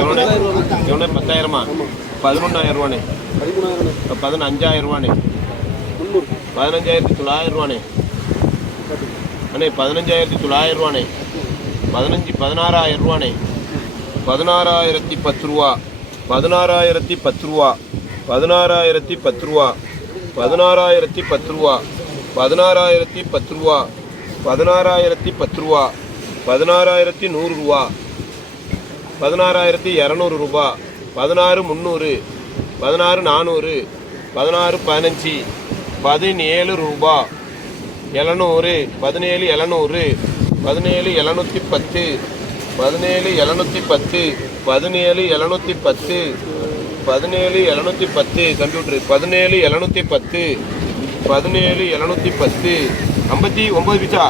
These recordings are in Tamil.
எவ்வளோ பத்தாயிரமா பதினொன்றாயிரம் ரூபாண்ணே பதினஞ்சாயிரம் ரூபானே பதினஞ்சாயிரத்தி தொள்ளாயிரம் ரூபானே அண்ணே பதினஞ்சாயிரத்தி தொள்ளாயிரம் ரூபானே பதினஞ்சு பதினாறாயிரம் ரூபானே பதினாறாயிரத்தி பத்து ரூபா பதினாறாயிரத்தி பத்து ரூபா பதினாறாயிரத்தி பத்து ரூபா பதினாறாயிரத்தி பத்து ரூபா பதினாறாயிரத்தி பத்து ரூபா பதினாறாயிரத்தி பத்து ரூபா பதினாறாயிரத்தி நூறு ரூபா பதினாறாயிரத்தி இரநூறு ரூபா பதினாறு முந்நூறு பதினாறு நானூறு பதினாறு பதினஞ்சு பதினேழு ரூபா எழுநூறு பதினேழு எழுநூறு பதினேழு எழுநூற்றி பத்து பதினேழு எழுநூற்றி பத்து பதினேழு எழுநூற்றி பத்து பதினேழு எழுநூற்றி பத்து கம்ப்யூட்ரு பதினேழு எழுநூற்றி பத்து பதினேழு எழுநூற்றி பத்து ஐம்பத்தி ஒம்பது பிச்சா?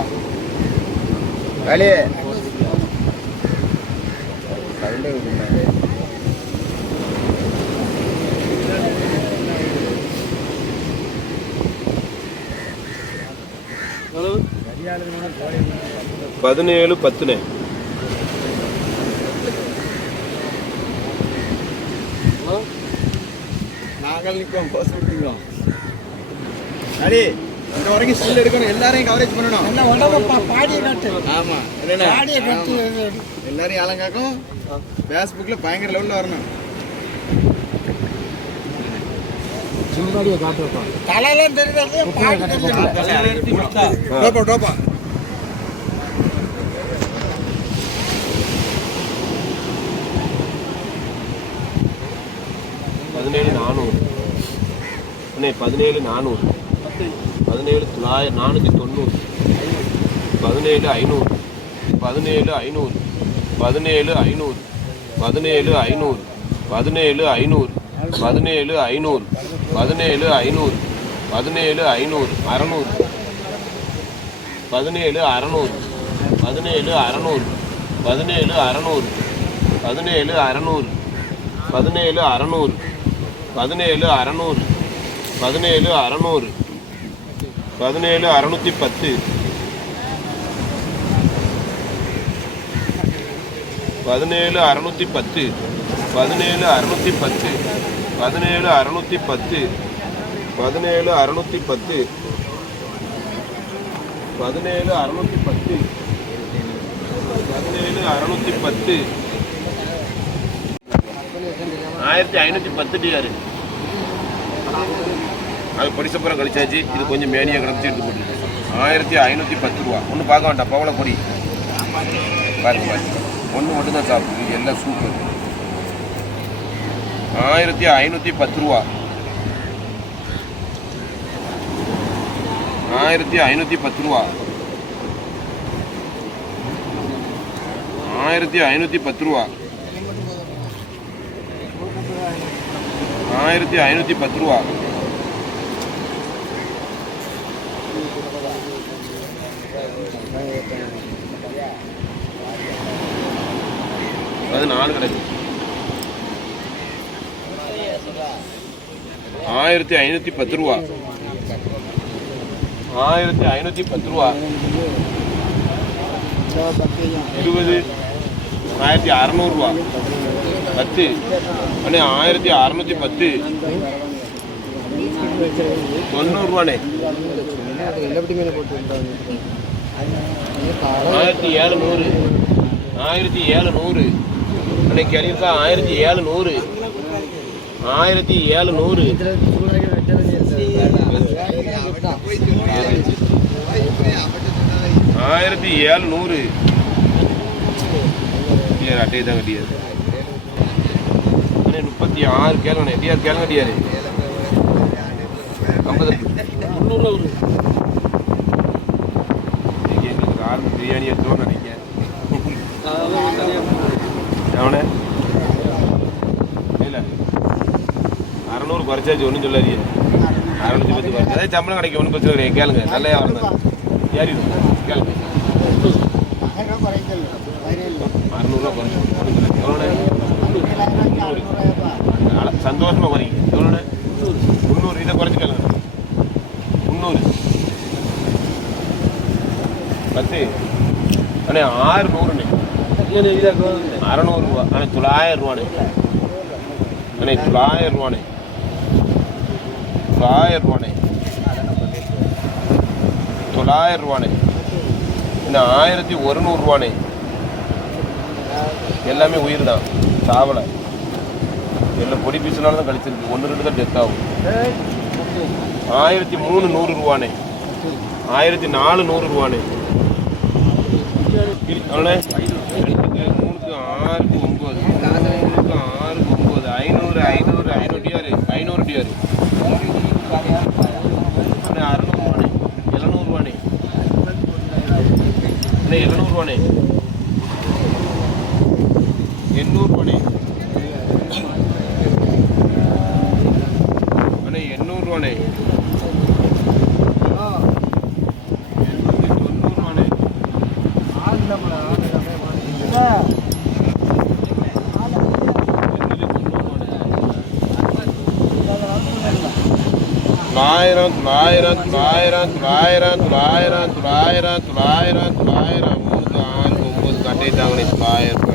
வேலையே. కరెంట్ ఉందండి పదినేలు పత్తునే. నాగల్ని కోసం అరే வரைக்கும் ஸ்டில் எடுக்கணும். எல்லாரையும் கவரேஜ் பண்ணணும். என்ன உடம்பப்பா பாடியை கட்டு. ஆமா பாடியை கட்டு. எல்லாரையும் ஆளுங்காக்கும் ஃபேஸ்புக்ல பயங்கர லெவல்ல வரணும். தலையெல்லாம் தெரியுது பாடி தெரியுது டோப்பா டோப்பா. பதினேழு நானூறு. பதினேழு நானூறு. பதினேழு தொள்ளாயிரம் நானூற்றி தொண்ணூறு பதினேழு ஐநூறு பதினேழு ஐநூறு பதினேழு ஐநூறு பதினேழு ஐநூறு பதினேழு ஐநூறு பதினேழு ஐநூறு பதினேழு ஐநூறு பதினேழு ஐநூறு அறநூறு பதினேழு அறநூறு பதினேழு அறநூறு பதினேழு அறநூறு பதினேழு அறநூறு பதினேழு அறநூறு பதினேழு அறநூறு பதினேழு அறநூறு பதினேழு அறநூற்றி பத்து. பதினேழு அறநூற்றி பத்து. பதினேழு அறநூற்றி பத்து. பதினேழு அறநூற்றி பத்து. பதினேழு அறநூற்றி பத்து. பதினேழு அறநூற்றி பத்து. பதினேழு அறநூற்றி பத்து. ஆயிரத்தி ஐநூற்றி பத்து டிஆர் அது படிச்சப்புறம் கழிச்சாச்சு. இது கொஞ்சம் மேனியாக கிடந்துச்சு எடுத்து போட்டுருக்கு. ஆயிரத்தி ஐநூற்றி பத்து ரூபா. ஒன்றும் பார்க்க வேண்டாம் பவள பொடி. பாருங்க பாருங்க. ஒன்று மட்டும்தான் சாப்பிடுது. இது எல்லாம் சூப்பர் ஆயிரத்தி ஐநூற்றி பத்து ரூபா. ஆயிரத்தி ஐநூற்றி பத்து ரூபா. ஆயிரத்தி ஐநூற்றி பத்து ரூபா. ஆயிரத்தி ஐநூற்றி பத்து ரூபா. பதினாலு கிடைக்கும் ஆயிரத்தி ஐநூற்றி பத்து ரூபா. ஆயிரத்தி ஐநூற்றி பத்து ரூபா. இருபது. ஆயிரத்தி அறநூறுவா பத்து. அண்ணே ஆயிரத்தி அறநூற்றி பத்து. தொண்ணூறுரூவாண்ணே நல்லபடி மீன் போட்டுருந்தாங்க ஆயிரத்தி ஏழுநூறு. ஆயிரத்தி ஏழுநூறு. அன்னைக்கு அழிவுக்கா ஆயிரத்தி ஏழு நூறு ஆயிரத்தி ஏழு நூறு ஆயிரத்தி ஏழு நூறு அட்டையை தான் கட்டியாது. முப்பத்தி ஆறு கேளுங்க டிஆர் கேளுங்க டிஆர் ஐம்பது முந்நூறுரூவா வரும் நீங்கள் எங்களுக்கு ஆறு பிரியாணி எடுத்தோம் நினைக்கிறேன் அதெல்லாம் வந்து தனியாக அவனே இல்லை. அறநூறு குறைச்சாச்சு ஒன்றும் சொல்லாதீங்க. அறநூற்றி பத்து குறைச்சி அதாவது சம்பளம் கிடைக்கும் ஒன்றும் பிரச்சனை கிடையாது. கேளுங்க. நல்ல தான். ஏறிடும். கேளுங்க. அறநூறுவா குறைச்சி ஒன்றும் இல்லை எவ்வளோண்ணே நல்ல சந்தோஷமாக குறைங்க எவ்வளோண்ணே முந்நூறு இதை குறைச்சி கேளுங்க முந்நூறு பத்து. அண்ணே ஆறுநூறுண்ணே. அறநூறுவா. அண்ணே தொள்ளாயிரம் ரூபாண்ணே அண்ணே தொள்ளாயிரம் ரூபாண்ணே தொள்ளாயிரம் ரூபாண்ணே தொள்ளாயிரம் ரூபாண்ணே இந்த ஆயிரத்தி ஒரு ஒருநூறுவாண்ணே எல்லாமே உயிர் தான் சாவலை. எல்லாம் பொடி பீஸ்னால தான் கழிச்சிருக்கு. ஒன்று ரெண்டு தான் டெத் ஆகும். ஆயிரத்தி மூணு நூறு ரூபாண்ணே ஆயிரத்தி நாலு நூறு ரூபாண்ணே அவ்வளோ மூணுக்கு ஆறுக்கு ஒம்பது மூணுக்கு ஆறுக்கு ஒம்பது ஐநூறு ஐநூறு ஐநூறு டிஆர் ஐநூறு டிஆர். அறுநூறுவானே எழுநூறுவானே அண்ணே எழுநூறுவானே எண்ணூறுவானே துளாயிரம் துளாயிரம் துளாயிரம் துளாயிரம் துளாயிரம் துளாயிரம் துளாயிரம் துளாயிரம் மூணு ஆண் ஒம்பது கட்டிட்டாங்கண்ணே துளாயிரம்